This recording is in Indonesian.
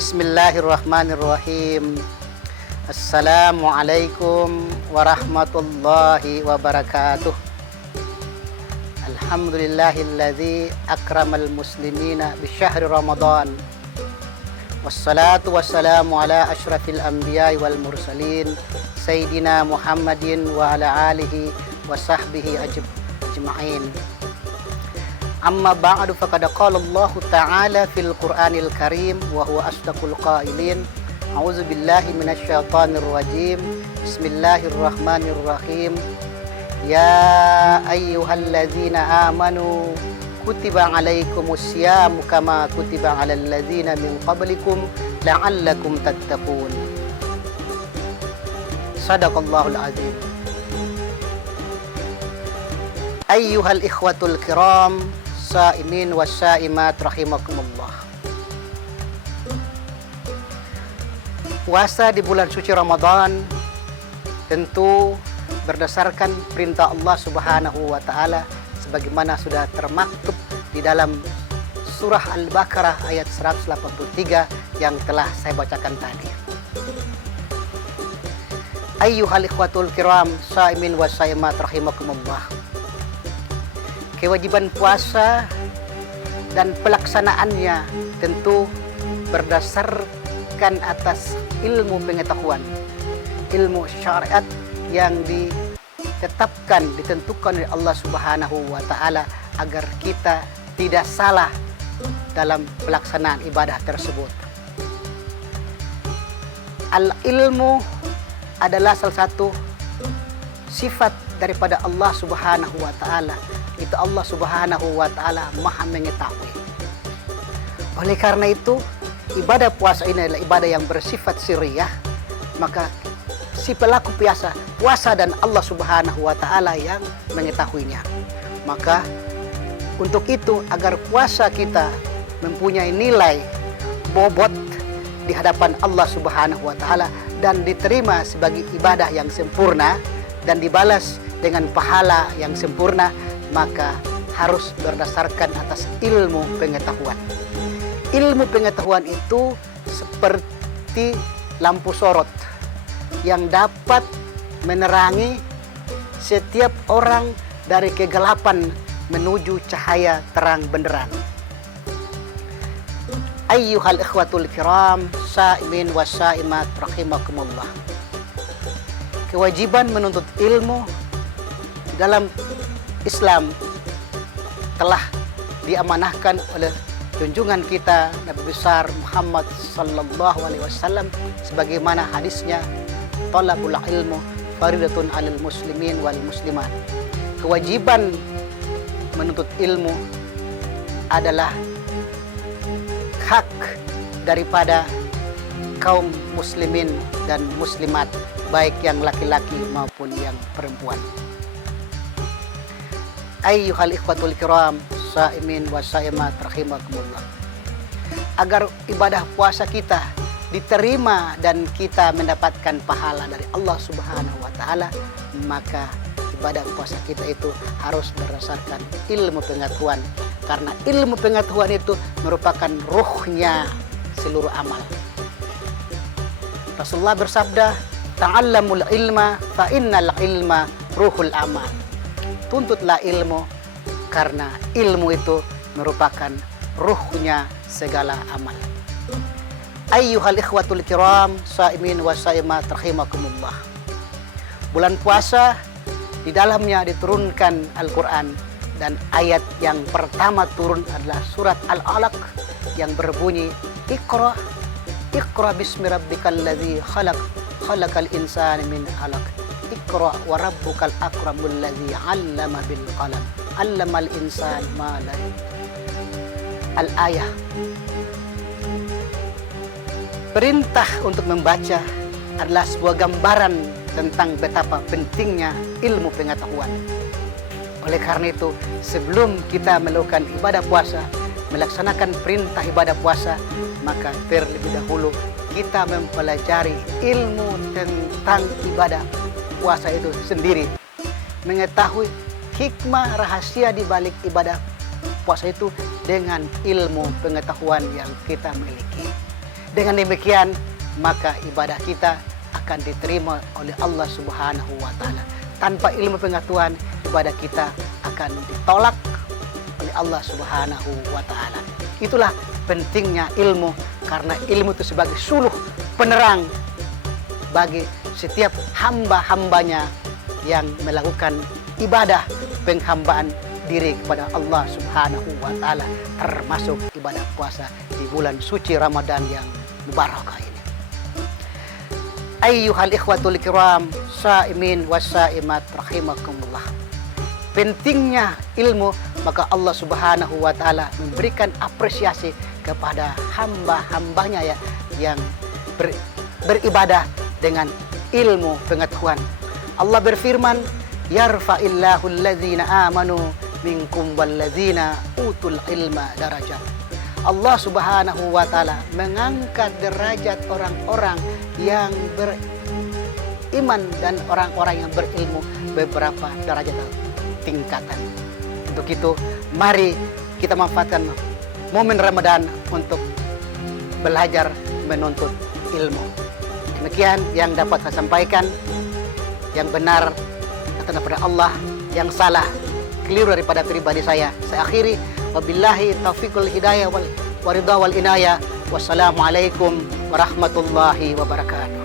Bismillahirrahmanirrahim. Assalamualaikum warahmatullahi wabarakatuh. Alhamdulillahilladzi akramal muslimina bisyahri Ramadan. Wassalatu wassalamu ala asyrafil anbiya'i wal mursalin Sayyidina Muhammadin wa ala alihi wa sahbihi ajma'in. Amma ba'du faqad qala Allah Ta'ala fil Qur'anil Karim wa huwa asdaqul qailin. A'udzu billahi minasy syaithanir rajim. Bismillahirrahmanirrahim. Ya ayyuhalladzina amanu kutiba 'alaikumus syamu kama kutiba 'alal ladzina min qablikum la'allakum tattaqun. Shadaqallahul azim. Ayyuhal ikhwatul kiram, saimin wa saimat rahimakumullah. Puasa di bulan suci Ramadan tentu berdasarkan perintah Allah Subhanahu wa taala sebagaimana sudah termaktub di dalam surah Al-Baqarah ayat 183 yang telah saya bacakan tadi. Ayyuhal ikhwatul kiram, saimin wa saimat rahimakumullah. Kewajiban puasa dan pelaksanaannya tentu berdasarkan atas ilmu pengetahuan, ilmu syariat yang ditetapkan, ditentukan oleh Allah Subhanahu wa taala agar kita tidak salah dalam pelaksanaan ibadah tersebut. Al-ilmu adalah salah satu sifat daripada Allah Subhanahu wa taala. Itu Allah Subhanahu wa taala Maha mengetahui. Oleh karena itu, ibadah puasa ini adalah ibadah yang bersifat sirriyah, maka si pelaku puasa dan Allah Subhanahu wa taala yang mengetahuinya. Maka untuk itu agar puasa kita mempunyai nilai bobot di hadapan Allah Subhanahu wa taala dan diterima sebagai ibadah yang sempurna dan dibalas dengan pahala yang sempurna, maka harus berdasarkan atas ilmu pengetahuan. Ilmu pengetahuan itu seperti lampu sorot yang dapat menerangi setiap orang dari kegelapan menuju cahaya terang benderang. Ayyuhal ikhwatul kiram, saimin wa saimat rahimakumullah. Kewajiban menuntut ilmu dalam Islam telah diamanahkan oleh junjungan kita Nabi besar Muhammad sallallahu alaihi wasallam sebagaimana hadisnya, talabul ilmu faridatun 'alal muslimin wal muslimat. Kewajiban menuntut ilmu adalah hak daripada kaum muslimin dan muslimat, baik yang laki-laki maupun yang perempuan. Ayyuhal ikhwatul kiram, saimin wa saimat rahimakumullah. Agar ibadah puasa kita diterima dan kita mendapatkan pahala dari Allah Subhanahu wa taala, maka ibadah puasa kita itu harus berdasarkan ilmu pengetahuan, karena ilmu pengetahuan itu merupakan ruhnya seluruh amal. Rasulullah bersabda, ta'allamul ilma fa innal ilma ruhul amal. Tuntutlah ilmu karena ilmu itu merupakan ruhnya segala amal. Ayyuhal ikhwatul kiram, saimin wa saimat rahimakumullah. Bulan puasa di dalamnya diturunkan Al-Quran, dan ayat yang pertama turun adalah surat Al-Alaq yang berbunyi, Iqra bismi rabbikal ladzi khalaq, khalaqal insana min 'alaq. Iqra wa rabbukal akramul ladzi 'allama bil qalam, 'allamal insana ma lam ya'lam. Al-ayah. Perintah untuk membaca adalah sebuah gambaran tentang betapa pentingnya ilmu pengetahuan. Oleh karena itu, sebelum kita melakukan ibadah puasa, melaksanakan perintah ibadah puasa, maka terlebih dahulu kita mempelajari ilmu tentang ibadah puasa itu sendiri, mengetahui hikmah rahasia di balik ibadah puasa itu dengan ilmu pengetahuan yang kita miliki. Dengan demikian, maka ibadah kita akan diterima oleh Allah Subhanahu wa Ta'ala. Tanpa ilmu pengetahuan, ibadah kita akan ditolak oleh Allah Subhanahu wa Ta'ala. Itulah pentingnya ilmu, karena ilmu itu sebagai suluh penerang bagi setiap hamba-hambanya yang melakukan ibadah penghambaan diri kepada Allah Subhanahu wa Ta'ala, termasuk ibadah puasa di bulan suci Ramadan yang mubarakah ini. Ayyuhal ikhwatul kiram, saimin wasaimat rahimakumullah. Pentingnya ilmu, maka Allah Subhanahu wa Ta'ala memberikan apresiasi kepada hamba-hambanya yang beribadah dengan ilmu pengetahuan. Allah berfirman, yarfa'illahu alladzina amanu minkum walladzina utul ilma darajat. Allah Subhanahu wa Ta'ala mengangkat derajat orang-orang yang beriman dan orang-orang yang berilmu beberapa derajat tingkatan. Untuk itu, mari kita manfaatkan momen Ramadan untuk belajar menuntut ilmu. Demikian yang dapat saya sampaikan. Yang benar kata daripada Allah, yang salah keliru daripada pribadi saya akhiri. Wabillahi taufiqul hidayah wal ridha wal inayah. Wassalamualaikum warahmatullahi wabarakatuh.